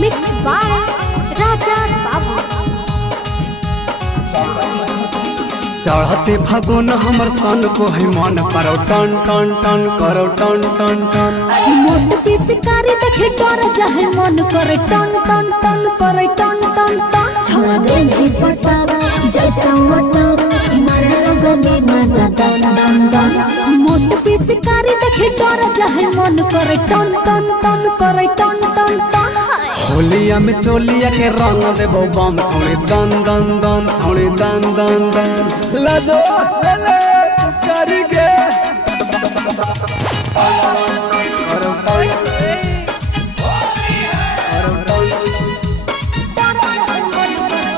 Mix by Raja Babu. चढ़ते फागुन हमर सन को है मन करो टन टन टन करो टन टन टन। मोट पिचकारी देखे डर जाहे मन करे टन टन टन करे टन टन टन। छोड़ा दे नहीं पता जैसा वटा मारे लगने मजा दन दन दन। मोट पिचकारी देखे डर जाहे मन करे टन टन टन करे टन टन टन। होलिया में चोलिया के रंग देबो बम छोड़े दन दन दन छोड़े दन दन दन। लाजो ले पिचकारी के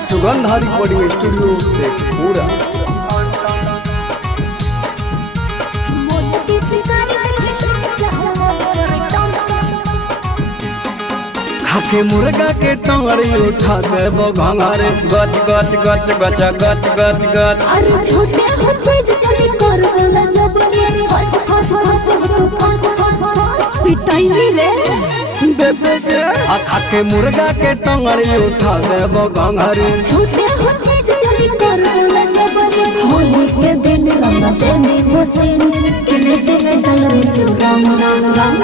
सुगंधारी रिकॉर्डिंग स्टूडियो से पूरा खाके मुर्गा के टंगड़ी उठा देबो घंघरे गच गच गच गच गच गच गच। अरे छोटे हो चीज चली कर वाला जबरी फट फट फट फट फट पिटाई रे बेबे के आ खाके मुर्गा के टंगड़ी उठा देबो घंघरे। छोटे हो चीज चली कर वाला जबरी होली के दिन रंग देने बसेन किने देने डाल रे तू राम राम राम।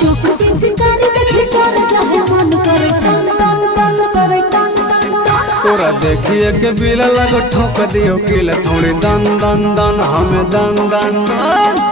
चुप पिचकारी देखे कर जाहे मन करे टन टन टन करे टन टन टन। तोरा देखिए के बिल लगो ठोक दियो किल छोड़ी दन दन दन हमें दन दन दन।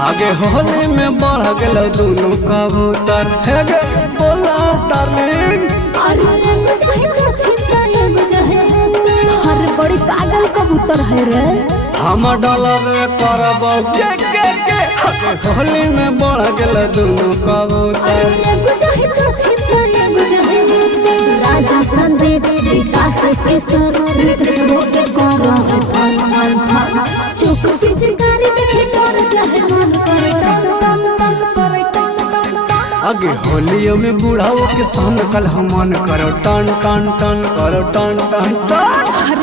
आगे होली में बढ़ गलो दोनों कबूतर हे गे बोला डार्लिंग। अरे रंग जाहे तो छिंदा रंग जाहे हर बड़ी पागल कबूतर है रे। हम डालबे करबो के आगे होली में बढ़ गलो दोनों कबूतर। रंग जाहे तो छिंदा रंग जाहे राजा संदीप विकास के सर रिश्तों के करो फन फन फन। चुप पिचकारी देखे कर जाहे मन करे टन टन टन करे टन टन टन। आगे होलियों में बुढ़ाओ के सन कल हम मन करो टन टन टन करो टन टन टन। हर